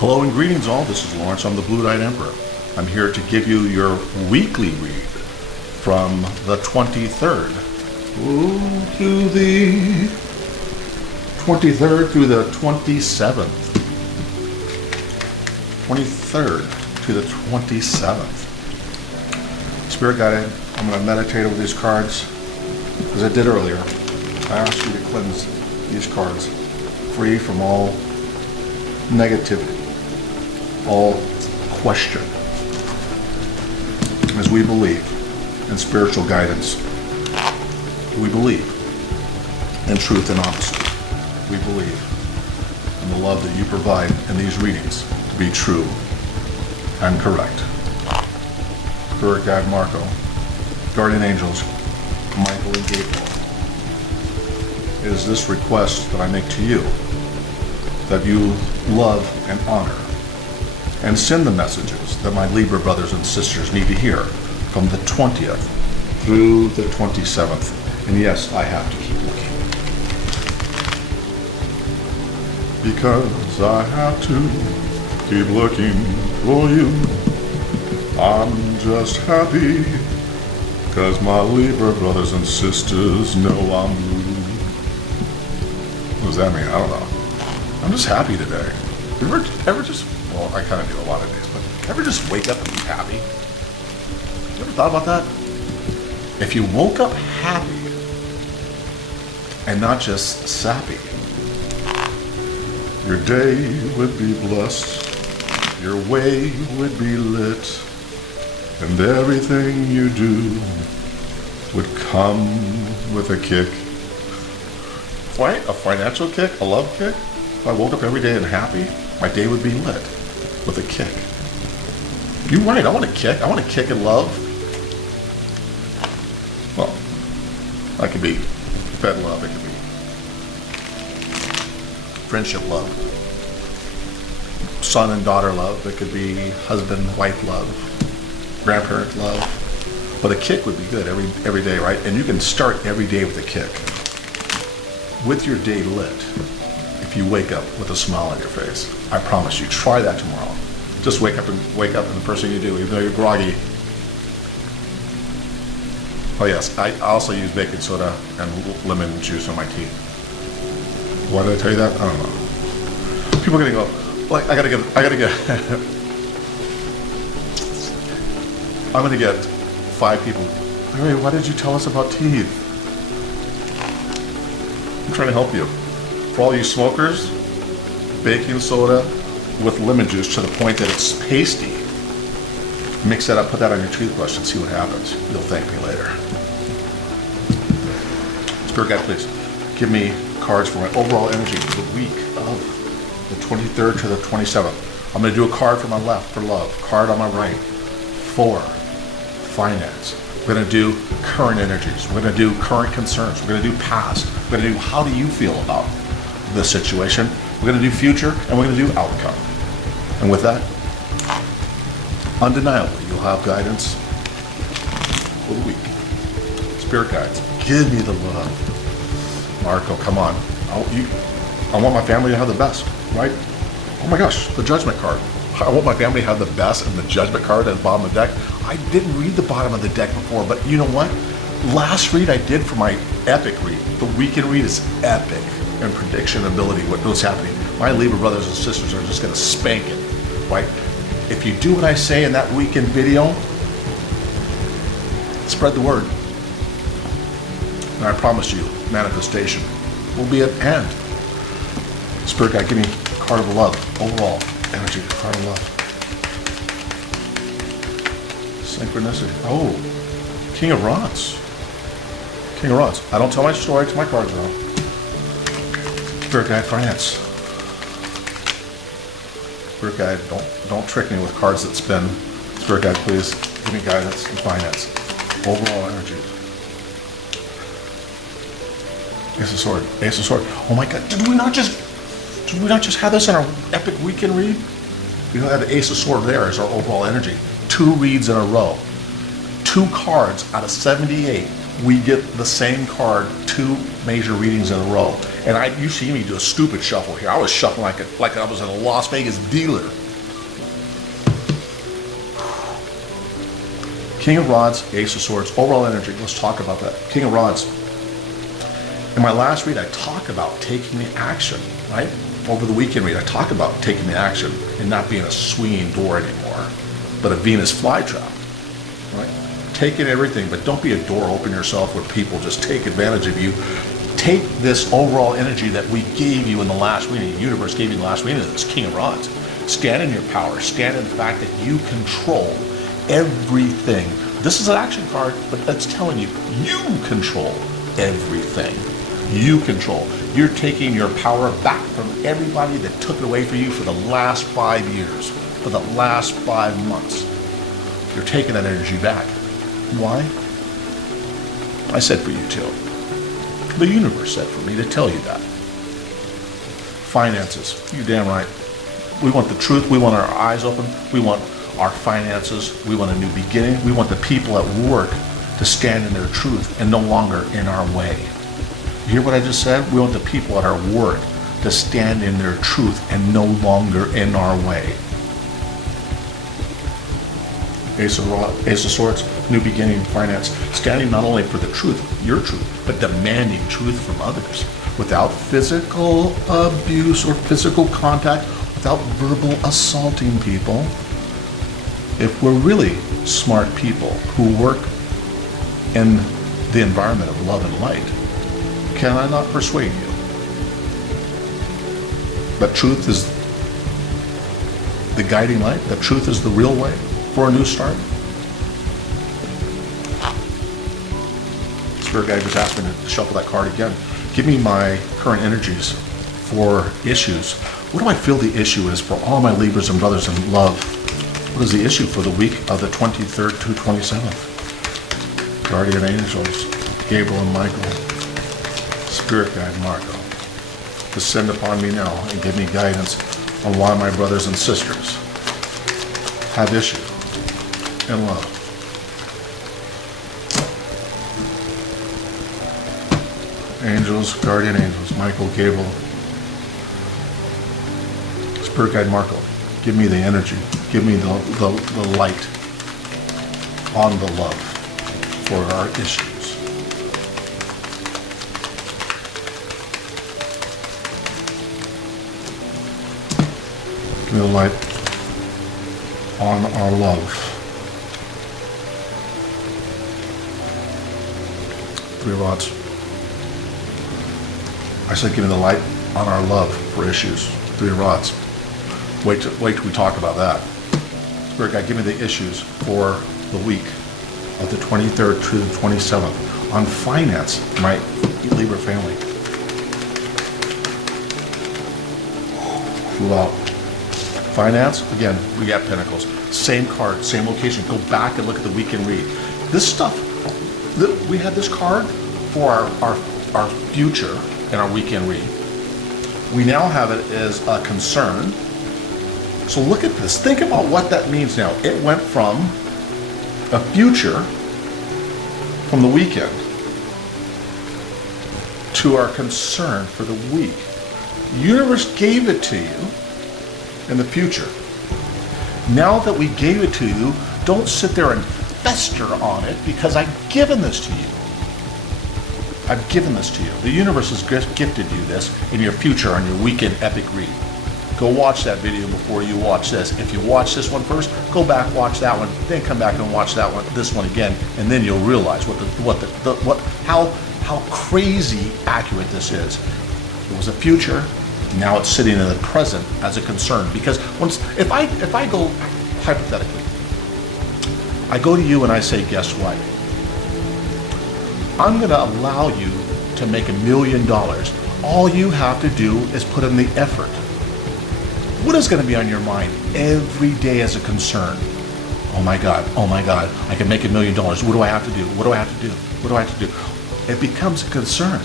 Hello and greetings all, this is Lawrence, I'm the Blue-Eyed Emperor. I'm here to give you your weekly read from the 23rd to the 23rd through the 27th. 23rd to the 27th. Spirit guided, I'm going to meditate over these cards as I did earlier. I ask you to cleanse these cards free from all negativity, all question, as we believe in spiritual guidance. We believe in truth and honesty. We believe in the love that you provide in these readings to be true and correct. Spirit guide Marco, guardian angels Michael and Gabriel, it is this request that I make to you, that you love and honor and send the messages that my Libra brothers and sisters need to hear from the 20th through the 27th. And yes, I have to keep looking. Because I have to keep looking for you. I'm just happy because my Libra brothers and sisters know I'm blue. What does that mean? I don't know. I'm just happy today. You ever just, well, I kind of do a lot of days, but ever just wake up and be happy? You ever thought about that? If you woke up happy and not just sappy, your day would be blessed, your way would be lit, and everything you do would come with a kick. Right? A financial kick? A love kick? If I woke up every day and happy, my day would be lit with a kick. You're right, I want a kick. I want a kick in love. Well, that could be fed love, it could be friendship love, son and daughter love, it could be husband-wife love, grandparent love. But a kick would be good every day, right? And you can start every day with a kick. With your day lit, if you wake up with a smile on your face. I promise you, try that tomorrow. Just wake up and the first thing you do, even though you're groggy. Oh yes, I also use baking soda and lemon juice on my tea. Why did I tell you that? I don't know. People are gonna go, like, I gotta get I'm gonna get 5 people. Hey, why did you tell us about tea? I'm trying to help you. For all you smokers, baking soda with lemon juice to the point that it's pasty. Mix that up, put that on your toothbrush and see what happens. You'll thank me later. Spirit guide, please give me cards for my overall energy for the week of the 23rd to the 27th. I'm going to do a card for my left for love, card on my right for finance. We're going to do current energies. We're going to do current concerns. We're going to do past. We're going to do how do you feel about this situation. We're going to do future, and we're going to do outcome. And with that, undeniably, you'll have guidance for the week. Spirit guides, give me the love. Marco, come on. I want my family to have the best, right? Oh my gosh, the judgment card. I want my family to have the best, and the judgment card at the bottom of the deck. I didn't read the bottom of the deck before, but you know what? Last read I did for my epic read. The weekend read is epic and prediction ability, what's happening. My Libra brothers and sisters are just gonna spank it, right? If you do what I say in that weekend video, spread the word. And I promise you, manifestation will be at hand. Spirit guide, give me card of love, overall energy, card of love. Synchronicity. Oh, King of Rods. King of Rods. I don't tell my story to my cards though. Spirit guide, finance. Spirit guide, don't trick me with cards that spin. Spirit guide, please give me guidance and finance. Overall energy. Ace of Sword. Ace of Sword. Oh my God! Did we not just have this in our epic weekend read? We had the Ace of Sword there as our overall energy. 2 reads in a row. 2 cards out of 78 we get the same card 2 major readings in a row. And you see me do a stupid shuffle here. I was shuffling like I was in a Las Vegas dealer. King of Rods, Ace of Swords, overall energy. Let's talk about that. King of Rods. In my last read, I talk about taking the action, right? Over the weekend read, I talk about taking the action and not being a swinging door anymore, but a Venus flytrap, right? Taking everything, but don't be a door open yourself where people just take advantage of you. Take this overall energy that we gave you in the last reading, the universe gave you in the last reading, this King of Rods. Stand in your power. Stand in the fact that you control everything. This is an action card, but it's telling you, you control everything. You control. You're taking your power back from everybody that took it away from you for the last 5 years, for the last 5 months. You're taking that energy back. Why? I said for you too. The universe said for me to tell you that. Finances. You're damn right. We want the truth. We want our eyes open. We want our finances. We want a new beginning. We want the people at work to stand in their truth and no longer in our way. You hear what I just said? We want the people at our work to stand in their truth and no longer in our way. Ace of Swords, new beginning, finance. Standing not only for the truth, your truth, but demanding truth from others without physical abuse or physical contact, without verbal assaulting people. If we're really smart people who work in the environment of love and light, can I not persuade you that truth is the guiding light, that truth is the real way for a new start? Spirit guide just asked me to shuffle that card again. Give me my current energies for issues. What do I feel the issue is for all my Libras and brothers in love? What is the issue for the week of the 23rd to 27th? Guardian angels, Gabriel and Michael, Spirit guide Marco, descend upon me now and give me guidance on why my brothers and sisters have issue in love. Angels, guardian angels, Michael, Gabriel, Spirit guide Marco, give me the energy, give me the light on the love for our issues. Give me the light on our love. 3 of Rods. I said give me the light on our love for issues. 3 of Rods. Wait till we talk about that. Spirit guide, give me the issues for the week of the 23rd to the 27th on finance, my Libra family. Wow. Finance, again, we got Pentacles. Same card, same location. Go back and look at the weekend read. This stuff, we had this card for our future in our weekend read. We now have it as a concern. So look at this. Think about what that means now. It went from a future from the weekend to our concern for the week. The universe gave it to you in the future. Now that we gave it to you, don't sit there and fester on it because I've given this to you. I've given this to you. The universe has gifted you this in your future on your weekend epic read. Go watch that video before you watch this. If you watch this one first, go back, watch that one, then come back and watch that one, this one again, and then you'll realize how crazy accurate this is. It was a future. Now it's sitting in the present as a concern. Because if I go hypothetically, I go to you and I say, guess what? I'm going to allow you to make $1 million. All you have to do is put in the effort. What is going to be on your mind every day as a concern? Oh my God, I can make $1 million. What do I have to do? What do I have to do? What do I have to do? It becomes a concern.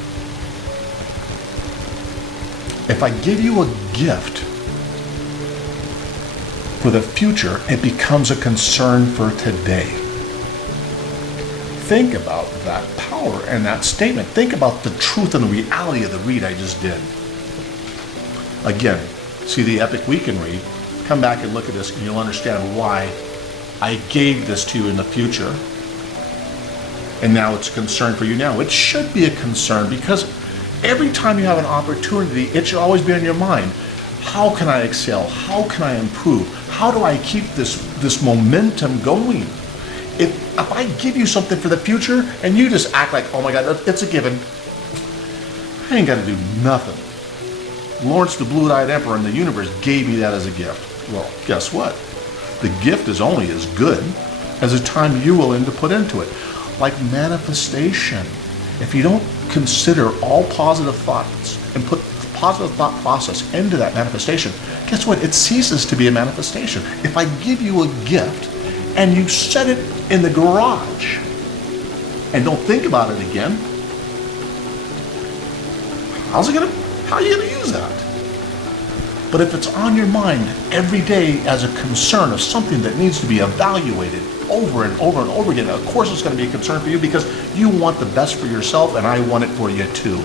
If I give you a gift for the future, it becomes a concern for today. think about that power and that statement. Think about the truth and the reality of the read I just did. Again, see the epic weekend read. Come back and look at this and you'll understand why I gave this to you in the future. And now it's a concern for you now. It should be a concern because every time you have an opportunity, it should always be on your mind. How can I excel? How can I improve? How do I keep this momentum going? If I give you something for the future and you just act like, oh my God, it's a given, I ain't got to do nothing. Lawrence, the blue-eyed emperor in the universe, gave me that as a gift. Well, guess what? The gift is only as good as the time you're willing to put into it. Like manifestation. If you don't consider all positive thoughts and put positive thought process into that manifestation, guess what? It ceases to be a manifestation. If I give you a gift and you set it in the garage and don't think about it again, how are you going to use that? But if it's on your mind every day as a concern of something that needs to be evaluated over and over and over again, of course it's going to be a concern for you because you want the best for yourself and I want it for you too.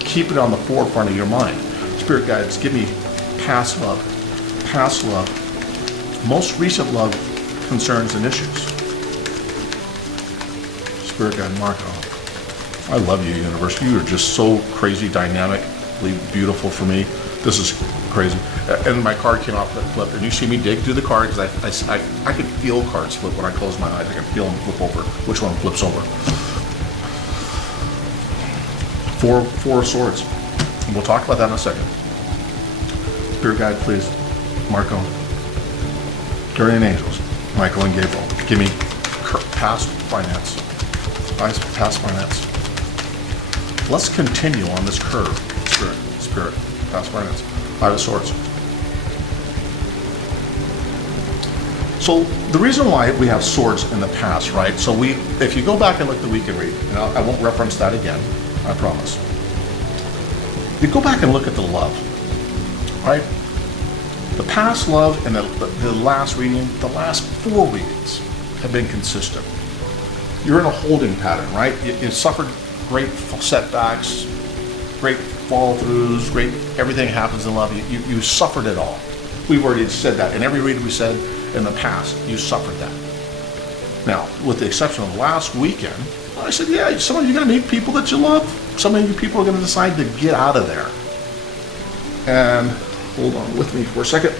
Keep it on the forefront of your mind. Spirit guides, give me past love, most recent love, concerns and issues. Spirit guide, Marco. I love you, universe. You are just so crazy, dynamically beautiful for me. This is crazy. And my card came off that flip, and you see me dig through the card because I can feel cards flip when I close my eyes. I can feel them flip over. Which one flips over? Four of Swords. And we'll talk about that in a second. Spirit guide, please. Marco. Guardian angels. Michael and Gabriel. Give me past finance. Past finance. Let's continue on this curve. Spirit. Past finance. Five of Swords. So the reason why we have swords in the past, right? So if you go back and look at the weekend read, and I won't reference that again, I promise. You go back and look at the love, right? The past love and the last reading, the last 4 readings have been consistent. You're in a holding pattern, right? You suffered great setbacks, great fall-throughs, great, everything happens in love. You suffered it all. We've already said that. In every reading we said in the past, you suffered that. Now, with the exception of last weekend, I said, yeah, some of you are going to meet people that you love. Some of you people are going to decide to get out of there. And hold on with me for a second.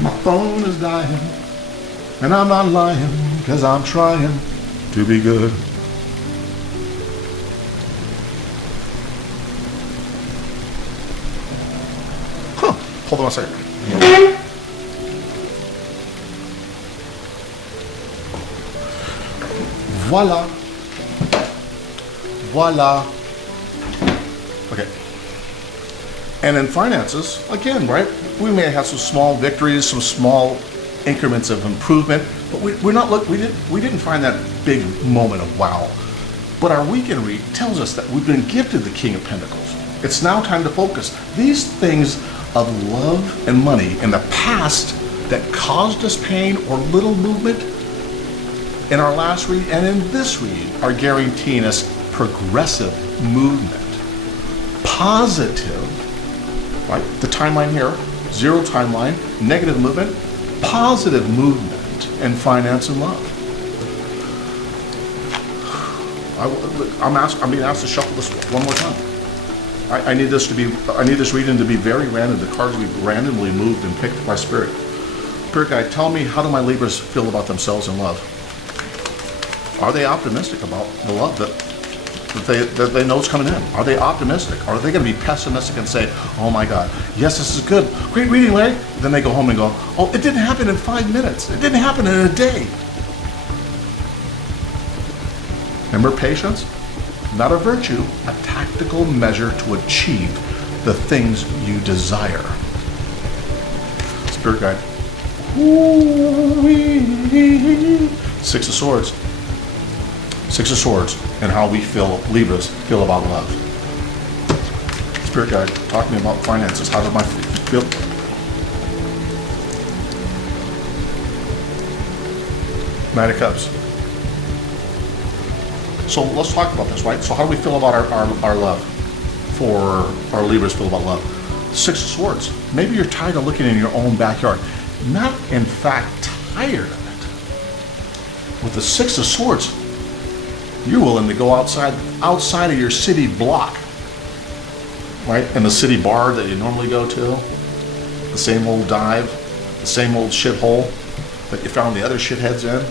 My phone is dying, and I'm not lying, because I'm trying to be good. Hold on a second. Voila. Okay. And in finances, again, right? We may have some small victories, some small increments of improvement, but we didn't find that big moment of wow. But our weekend read tells us that we've been gifted the King of Pentacles. It's now time to focus. These things of love and money in the past that caused us pain or little movement in our last read and in this read are guaranteeing us progressive movement. Positive, right? The timeline here, 0 timeline, negative movement, positive movement in finance and love. I'm being asked to shuffle this one more time. I need this reading to be very random. The cards we randomly moved and picked by Spirit. Spirit guide, tell me, how do my Libras feel about themselves in love? Are they optimistic about the love that they know is coming in? Are they optimistic? Or are they going to be pessimistic and say, oh my God, yes, this is good. Great reading, Larry. Then they go home and go, oh, it didn't happen in 5 minutes. It didn't happen in a day. Remember patience? Not a virtue, a tactical measure to achieve the things you desire. Spirit guide. Ooh-wee. 6 of Swords. 6 of Swords, and how we Libras feel about love. Spirit guide, talk to me about finances. How does my feel? Knight of Cups. So let's talk about this, right? So how do we feel about our love? For our Libras feel about love? Six of Swords. Maybe you're tired of looking in your own backyard. Not, in fact, tired of it. With the Six of Swords, you're willing to go outside of your city block, right? And the city bar that you normally go to, the same old dive, the same old shithole that you found the other shitheads in.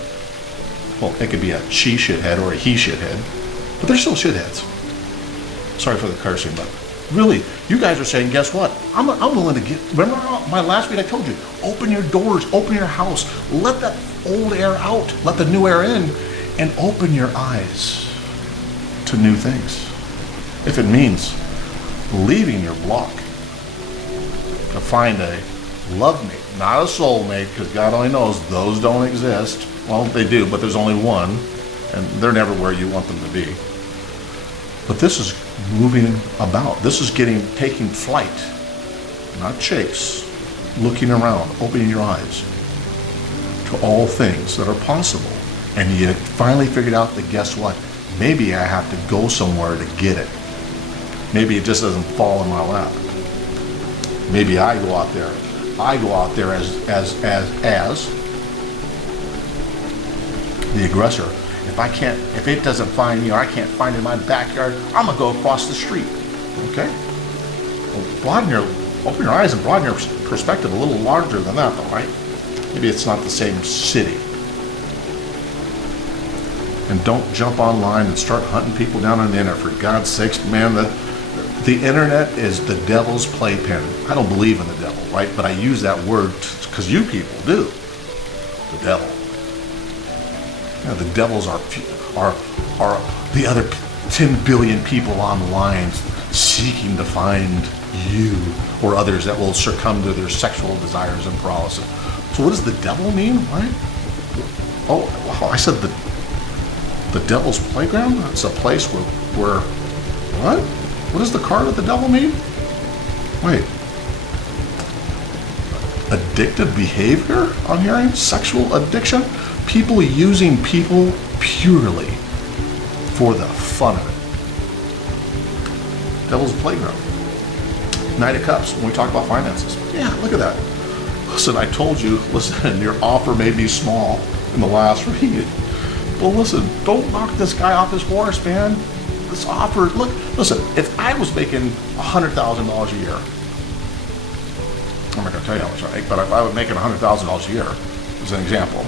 Well, it could be a she shithead or a he shithead, but they're still shitheads. Sorry for the cursing, but really, you guys are saying, guess what? I'm willing to get, remember my last week I told you, open your doors, open your house, let that old air out, let the new air in, and open your eyes to new things. If it means leaving your block to find a love mate, not a soulmate, because God only knows those don't exist. Well, they do, but there's only one, and they're never where you want them to be. But this is moving about. This is taking flight, not chase, looking around, opening your eyes to all things that are possible. And you finally figured out that, guess what? Maybe I have to go somewhere to get it. Maybe it just doesn't fall in my lap. Maybe I go out there. I go out there as the aggressor. If it doesn't find me or I can't find it in my backyard, I'm gonna go across the street. Okay? Well, open your eyes and broaden your perspective a little larger than that, though, right? Maybe it's not the same city. And don't jump online and start hunting people down on the internet. For God's sakes, man, the internet is the devil's playpen. I don't believe in the devil, right? But I use that word because you people do. The devil. You know, the devils are the other 10 billion people online seeking to find you or others that will succumb to their sexual desires and paralysis. So what does the devil mean, right? Oh, wow, I said the devil's playground? That's a place where what? What does the card of the devil mean? Wait. Addictive behavior I'm hearing? Sexual addiction? People using people purely for the fun of it. Devil's playground. Knight of Cups, when we talk about finances. Yeah, look at that. Listen, I told you, listen, your offer may be small in the last read. But listen, don't knock this guy off his horse, man. This offer, look, listen, if I was making $100,000 a year, I'm not going to tell you how much I make, but if I was making $100,000 a year, as an example,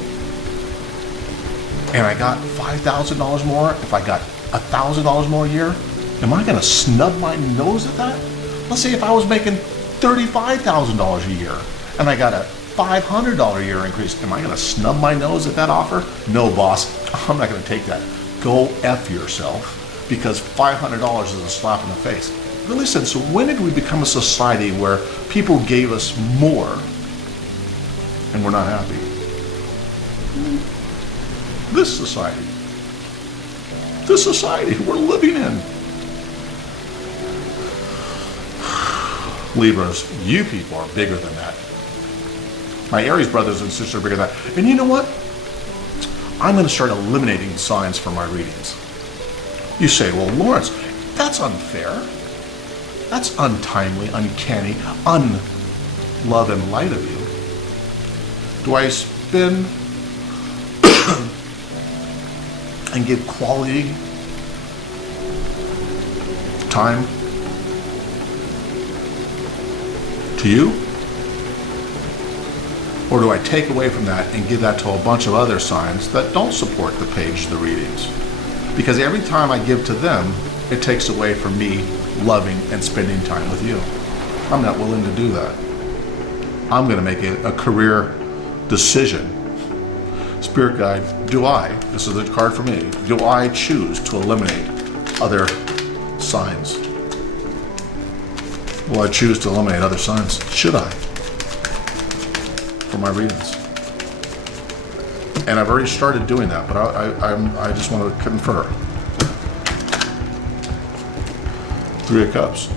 and I got $5,000 more, if I got $1,000 more a year, am I going to snub my nose at that? Let's say if I was making $35,000 a year, and I got a $500 a year increase, am I going to snub my nose at that offer? No, boss, I'm not going to take that. Go F yourself, because $500 is a slap in the face. Really, since when did we become a society where people gave us more and we're not happy? This society we're living in. Libras, you people are bigger than that. My Aries brothers and sisters are bigger than that. And you know what? I'm going to start eliminating signs from my readings. You say, well, Lawrence, that's unfair. That's untimely, uncanny, unlove and light of you. Do I spend and give quality time to you? Or do I take away from that and give that to a bunch of other signs that don't support the page, the readings? Because every time I give to them, it takes away from me loving and spending time with you. I'm not willing to do that. I'm going to make it a career decision. Spirit guide, this is the card for me, do I choose to eliminate other signs? Will I choose to eliminate other signs? Should I? For my readings. And I've already started doing that, but I just want to confer. Three of Cups.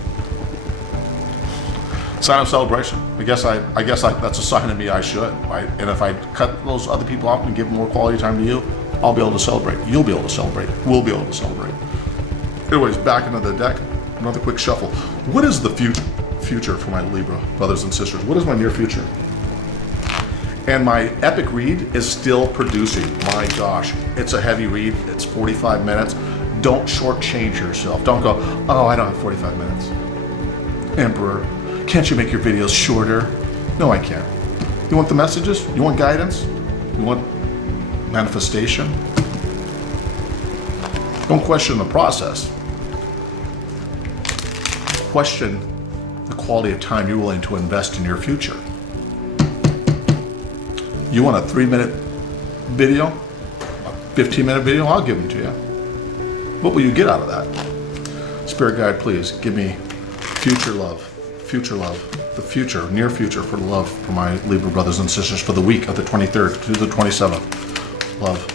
Sign of celebration. I guess that's a sign of me I should, right? And if I cut those other people off and give more quality time to you, I'll be able to celebrate. You'll be able to celebrate. We'll be able to celebrate. Anyways, back into the deck. Another quick shuffle. What is the future for my Libra brothers and sisters? What is my near future? And my epic read is still producing. My gosh, it's a heavy read. It's 45 minutes. Don't shortchange yourself. Don't go, oh, I don't have 45 minutes. Emperor, can't you make your videos shorter? No, I can't. You want the messages? You want guidance? You want manifestation? Don't question the process. Question the quality of time you're willing to invest in your future. You want a 3-minute video? A 15-minute video? I'll give them to you. What will you get out of that? Spirit guide, please give me future love, the future, near future for love for my Libra brothers and sisters for the week of the 23rd to the 27th. Love.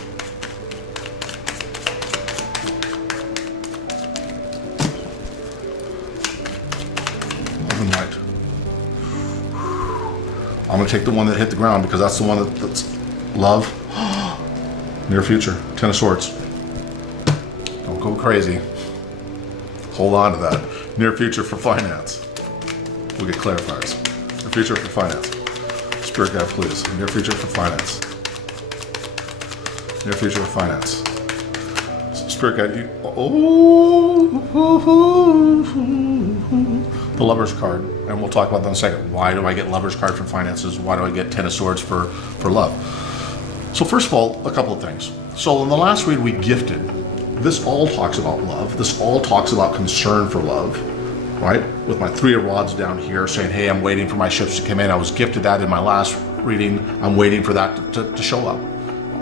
Love and light. I'm going to take the one that hit the ground because that's the one that's love. Near future. Ten of Swords. Don't go crazy. Hold on to that. Near future for finance. We'll get clarifiers. Near future for finance. Spirit guide, please. Near future for finance. Near future for finance. Spirit guide, you. Oh. The Lover's card, and we'll talk about that in a second. Why do I get Lover's card for finances? Why do I get Ten of Swords for love? So first of all, a couple of things. So in the last read we gifted, this all talks about love. This all talks about concern for love, right? With my 3 of Rods down here saying, hey, I'm waiting for my ships to come in. I was gifted that in my last reading. I'm waiting for that to show up.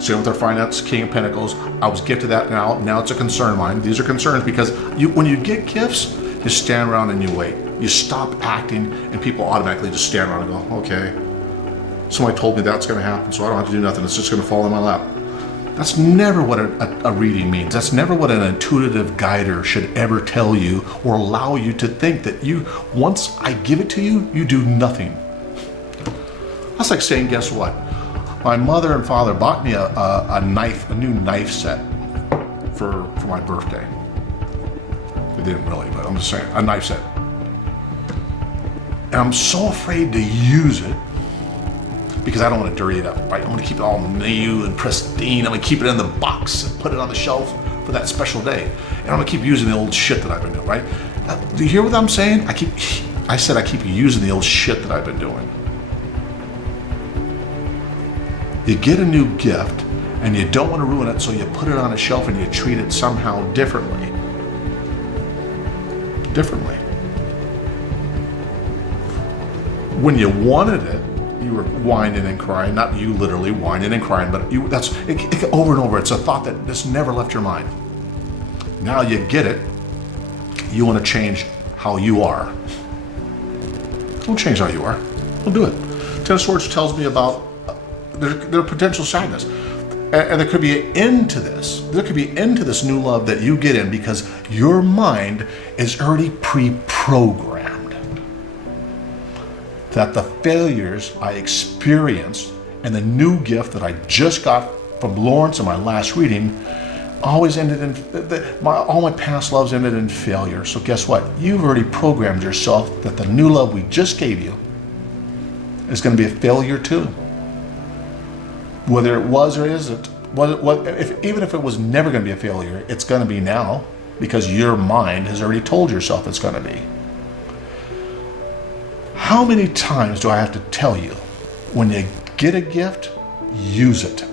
Same with our finance, King of Pentacles. I was gifted that now. Now it's a concern of mine. These are concerns because when you get gifts, you stand around and you wait. You stop acting and people automatically just stand around and go, okay, somebody told me that's going to happen, so I don't have to do nothing. It's just going to fall in my lap. That's never what a reading means. That's never what an intuitive guider should ever tell you or allow you to think that once I give it to you, you do nothing. That's like saying, guess what? My mother and father bought me a new knife set for my birthday. They didn't really, but I'm just saying, a knife set. And I'm so afraid to use it because I don't want to dirty it up, right? I want to keep it all new and pristine. I'm going to keep it in the box and put it on the shelf for that special day. And I'm going to keep using the old shit that I've been doing, right? Do you hear what I'm saying? I said I keep using the old shit that I've been doing. You get a new gift and you don't want to ruin it, so you put it on a shelf and you treat it somehow differently. When you wanted it, you were whining and crying. Not you literally whining and crying, but it over and over. It's a thought that just never left your mind. Now you get it. You want to change how you are. Don't change how you are. Don't do it. Ten of Swords tells me about their potential sadness. And there could be an end to this. There could be an end to this new love that you get in because your mind is already pre-programmed. That the failures I experienced and the new gift that I just got from Lawrence in my last reading always ended in, all my past loves ended in failure. So guess what? You've already programmed yourself that the new love we just gave you is going to be a failure too. Whether it was or isn't, even if it was never going to be a failure, it's going to be now because your mind has already told yourself it's going to be. How many times do I have to tell you, when you get a gift, use it,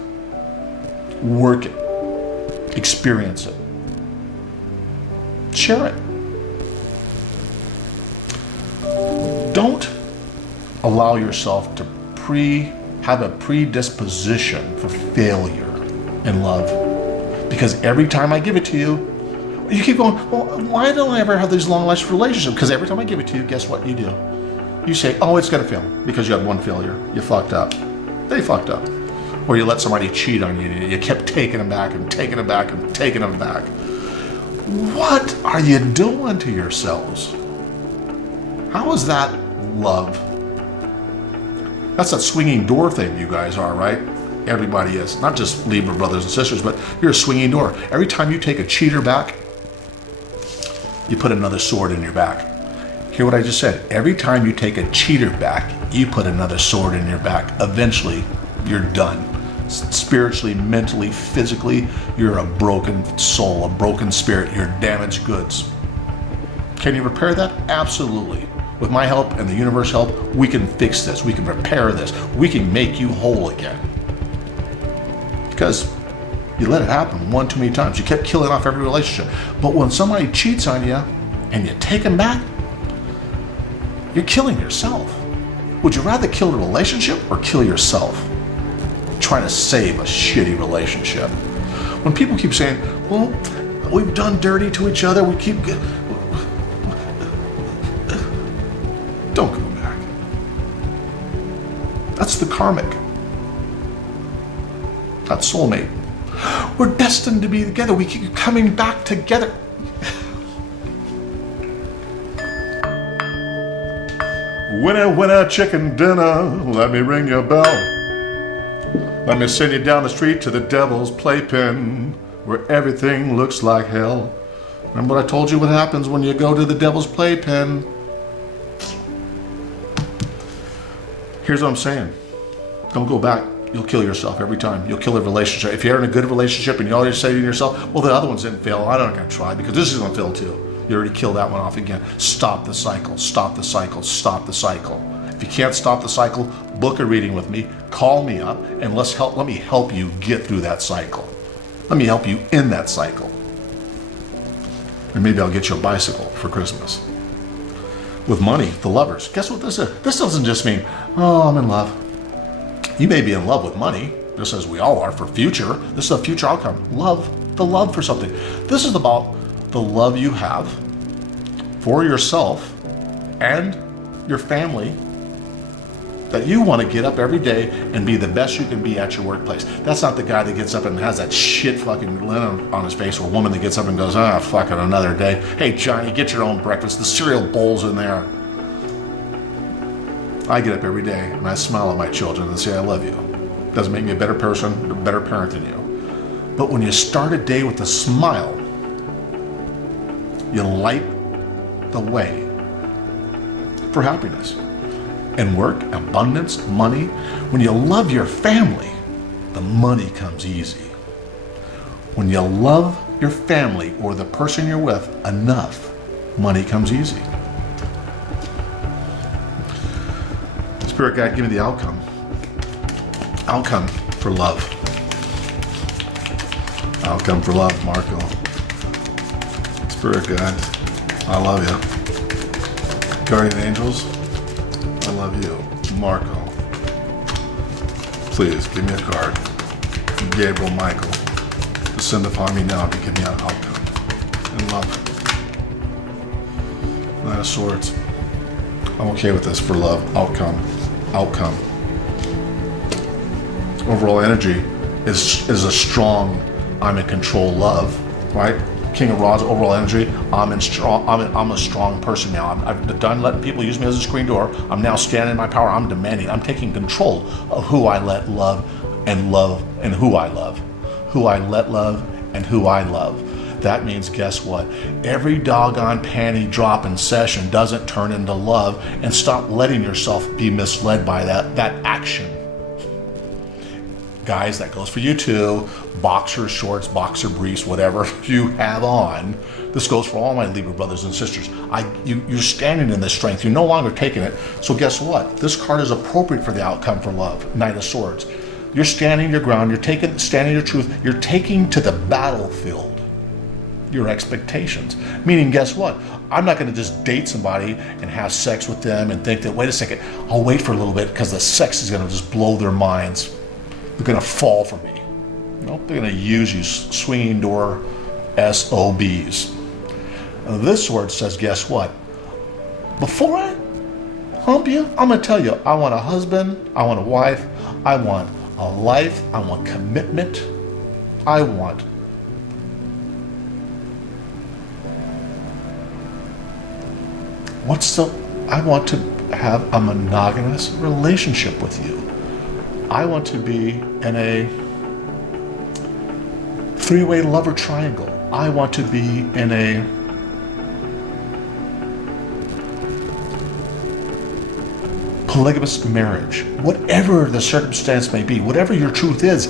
work it, experience it, share it. Don't allow yourself to have a predisposition for failure in love. Because every time I give it to you, you keep going, well, why don't I ever have these long lasting relationships? Because every time I give it to you, guess what you do? You say, oh, it's going to fail because you had one failure. You fucked up. They fucked up. Or you let somebody cheat on you. You kept taking them back and taking them back and taking them back. What are you doing to yourselves? How is that love? That's that swinging door thing you guys are, right? Everybody is. Not just Libra brothers and sisters, but you're a swinging door. Every time you take a cheater back, you put another sword in your back. Hear what I just said. Every time you take a cheater back, you put another sword in your back. Eventually, you're done. Spiritually, mentally, physically, you're a broken soul, a broken spirit. You're damaged goods. Can you repair that? Absolutely. With my help and the universe help, we can fix this. We can repair this. We can make you whole again. Because you let it happen one too many times. You kept killing off every relationship. But when somebody cheats on you and you take them back, you're killing yourself. Would you rather kill the relationship or kill yourself? Trying to save a shitty relationship. When people keep saying, well, we've done dirty to each other, we keep... Don't go back. That's the karmic. That's soulmate. We're destined to be together. We keep coming back together. Winner, winner, chicken dinner, let me ring your bell. Let me send you down the street to the devil's playpen, where everything looks like hell. Remember what I told you what happens when you go to the devil's playpen? Here's what I'm saying. Don't go back. You'll kill yourself every time. You'll kill a relationship. If you're in a good relationship and you always say to yourself, well, the other ones didn't fail, I'm not going to try because this is going to fail too. You already killed that one off again. Stop the cycle. Stop the cycle. Stop the cycle. If you can't stop the cycle, book a reading with me, call me up, and let me help you get through that cycle. Let me help you in that cycle. And maybe I'll get you a bicycle for Christmas. With money, the lovers. Guess what this is? This doesn't just mean, oh, I'm in love. You may be in love with money, just as we all are for future. This is a future outcome. Love, the love for something. This is about the love you have for yourself and your family, that you want to get up every day and be the best you can be at your workplace. That's not the guy that gets up and has that shit fucking linen on his face, or woman that gets up and goes, fucking another day. Hey, Johnny, get your own breakfast. The cereal bowl's in there. I get up every day and I smile at my children and say, I love you. Doesn't make me a better person, a better parent than you. But when you start a day with a smile, you light the way for happiness. And work, abundance, money. When you love your family, the money comes easy. When you love your family or the person you're with enough, money comes easy. Spirit guide, give me the outcome. Outcome for love. Outcome for love, Marco. Spirit guide, I love you. Guardian angels, I love you. Marco, please give me a card. Gabriel Michael, descend upon me now to give me an outcome and love. Nine of Swords. I'm okay with this for love. Outcome. Overall energy is a strong, I'm in control love, right? King of Rods, overall energy, I'm a strong person now. I've done letting people use me as a screen door. I'm now standing in my power. I'm demanding. I'm taking control of who I let love and who I love. Who I let love and who I love. That means, guess what? Every doggone panty drop in session doesn't turn into love, and stop letting yourself be misled by that action. Guys, that goes for you too. Boxer shorts, boxer briefs, whatever you have on. This goes for all my Libra brothers and sisters. You're standing in this strength. You're no longer taking it. So guess what? This card is appropriate for the outcome for love. Knight of Swords. You're standing your ground. You're standing your truth. You're taking to the battlefield your expectations. Meaning, guess what? I'm not going to just date somebody and have sex with them and think that, wait a second, I'll wait for a little bit because the sex is going to just blow their minds. They're going to fall for me. Nope, they're going to use you swinging door SOBs. This sword says, guess what? Before I hump you, I'm going to tell you, I want a husband, I want a wife, I want a life, I want commitment, I want I want to have a monogamous relationship with you. I want to be in a three-way lover triangle. I want to be in a polygamous marriage. Whatever the circumstance may be, whatever your truth is,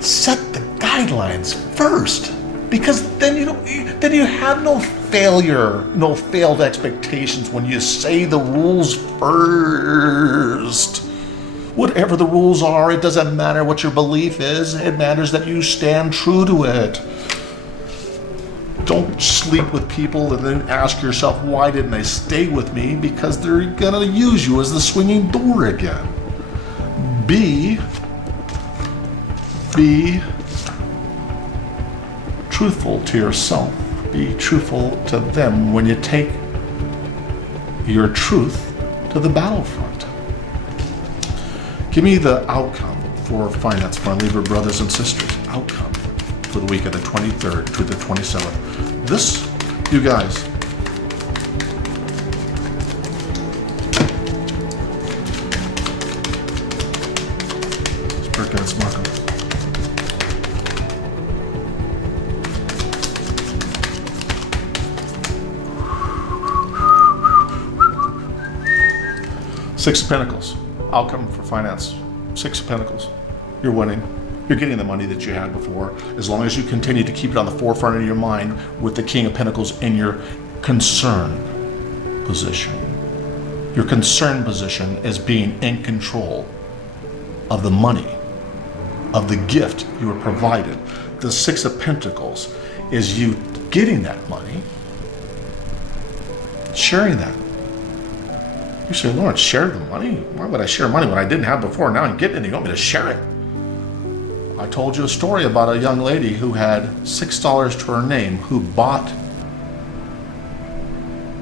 set the guidelines first, because then you have no failure, no failed expectations when you say the rules first. Whatever the rules are, it doesn't matter what your belief is, it matters that you stand true to it. Don't sleep with people and then ask yourself, why didn't they stay with me? Because they're gonna use you as the swinging door again. Be truthful to yourself. Be truthful to them when you take your truth to the battlefront. Give me the outcome for finance for my Libra brothers and sisters. Outcome for the week of the 23rd to the 27th. This, you guys, Spirit guides, Markham. Six of Pentacles. Outcome for finance. Six of Pentacles. You're winning. You're getting the money that you had before, as long as you continue to keep it on the forefront of your mind with the King of Pentacles in your concern position. Your concern position is being in control of the money, of the gift you were provided. The Six of Pentacles is you getting that money, sharing that. You say, Lawrence, share the money? Why would I share money when I didn't have before? Now I'm getting it, you want me to share it? I told you a story about a young lady who had $6 to her name, who bought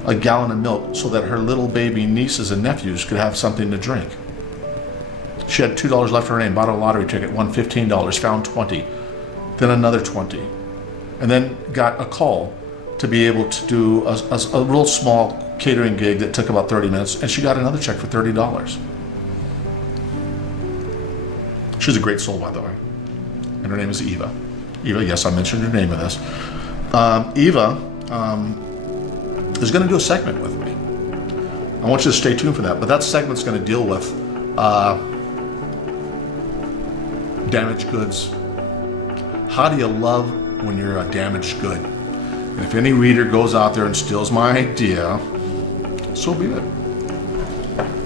a gallon of milk so that her little baby nieces and nephews could have something to drink. She had $2 left to her name, bought a lottery ticket, won $15, found 20, then another 20, and then got a call to be able to do a real small catering gig that took about 30 minutes, and she got another check for $30. She's a great soul, by the way. And her name is Eva. Eva, yes, I mentioned her name in this. Eva is going to do a segment with me. I want you to stay tuned for that. But that segment's going to deal with damaged goods. How do you love when you're a damaged good? And if any reader goes out there and steals my idea, so be it.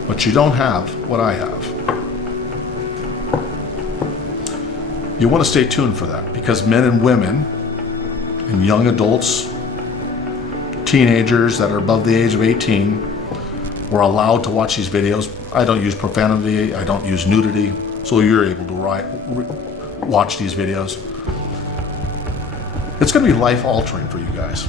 But you don't have what I have. You want to stay tuned for that, because men and women and young adults, teenagers that are above the age of 18, were allowed to watch these videos. I don't use profanity, I don't use nudity, so you're able to watch these videos. It's going to be life-altering for you guys.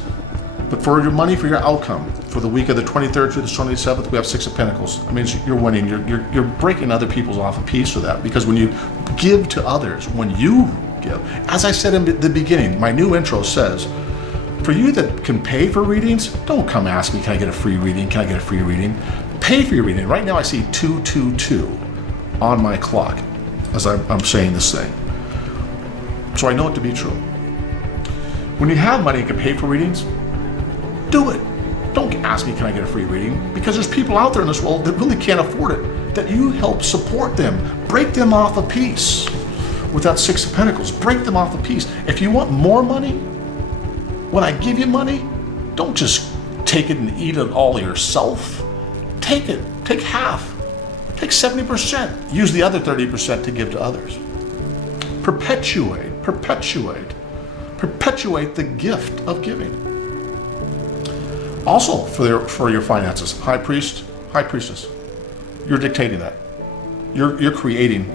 But for your money, for your outcome, for the week of the 23rd through the 27th, we have Six of Pentacles. It means you're winning. You're breaking other people's off a piece of that, because when you give to others, when you give, as I said in the beginning, my new intro says, for you that can pay for readings, don't come ask me, can I get a free reading? Can I get a free reading? Pay for your reading. Right now I see 222 on my clock as I'm saying this thing. So I know it to be true. When you have money and can pay for readings, do it. Don't ask me, can I get a free reading? Because there's people out there in this world that really can't afford it, that you help support them. Break them off a piece with that Six of Pentacles. Break them off a piece. If you want more money, when I give you money, don't just take it and eat it all yourself. Take it. Take half. Take 70%. Use the other 30% to give to others. Perpetuate the gift of giving. Also, for your finances, high priest, high priestess, you're dictating that. You're creating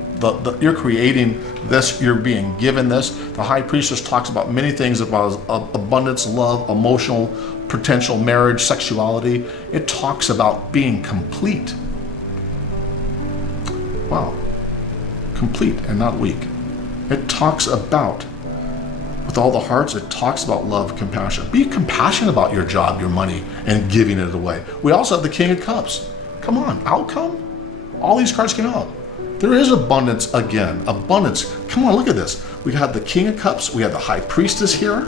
you're creating this. You're being given this. The high priestess talks about many things about abundance, love, emotional potential, marriage, sexuality. It talks about being complete. Wow, complete and not weak. It talks about, with all the hearts, it talks about love, compassion. Be compassionate about your job, your money, and giving it away. We also have the King of Cups. Come on, outcome. All these cards came out. There is abundance again. Abundance. Come on, look at this. We had the King of Cups. We had the High Priestess here.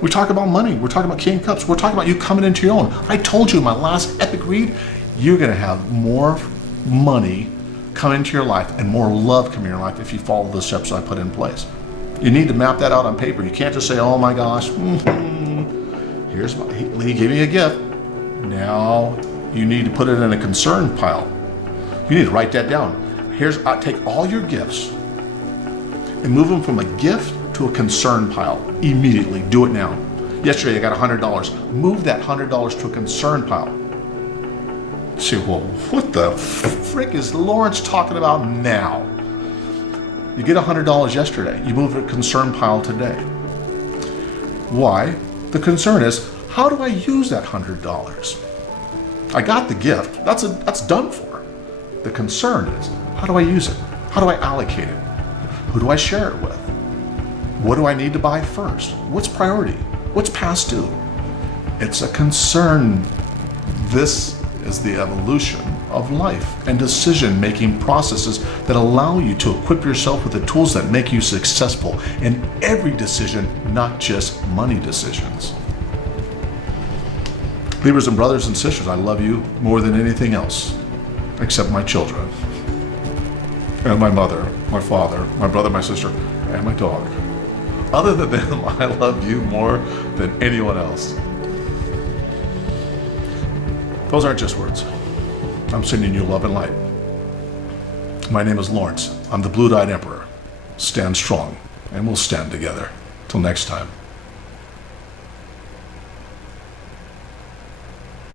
We talk about money. We're talking about King of Cups. We're talking about you coming into your own. I told you in my last epic read, you're going to have more money come into your life and more love come in your life if you follow the steps I put in place. You need to map that out on paper. You can't just say, oh my gosh, here's my, he gave me a gift. Now you need to put it in a concern pile. You need to write that down. Take all your gifts and move them from a gift to a concern pile immediately. Do it now. Yesterday I got $100. Move that $100 to a concern pile. You say, well, what the frick is Lawrence talking about now? You get $100 yesterday. You move a concern pile today. Why? The concern is, how do I use that $100? I got the gift. That's done for. The concern is, how do I use it? How do I allocate it? Who do I share it with? What do I need to buy first? What's priority? What's past due? It's a concern. This is the evolution of life and decision-making processes that allow you to equip yourself with the tools that make you successful in every decision, not just money decisions. Libras and brothers and sisters, I love you more than anything else, except my children, and my mother, my father, my brother, my sister, and my dog. Other than them, I love you more than anyone else. Those aren't just words. I'm sending you love and light. My name is Lawrence. I'm the Blue-Dyed Emperor. Stand strong, and we'll stand together. Till next time.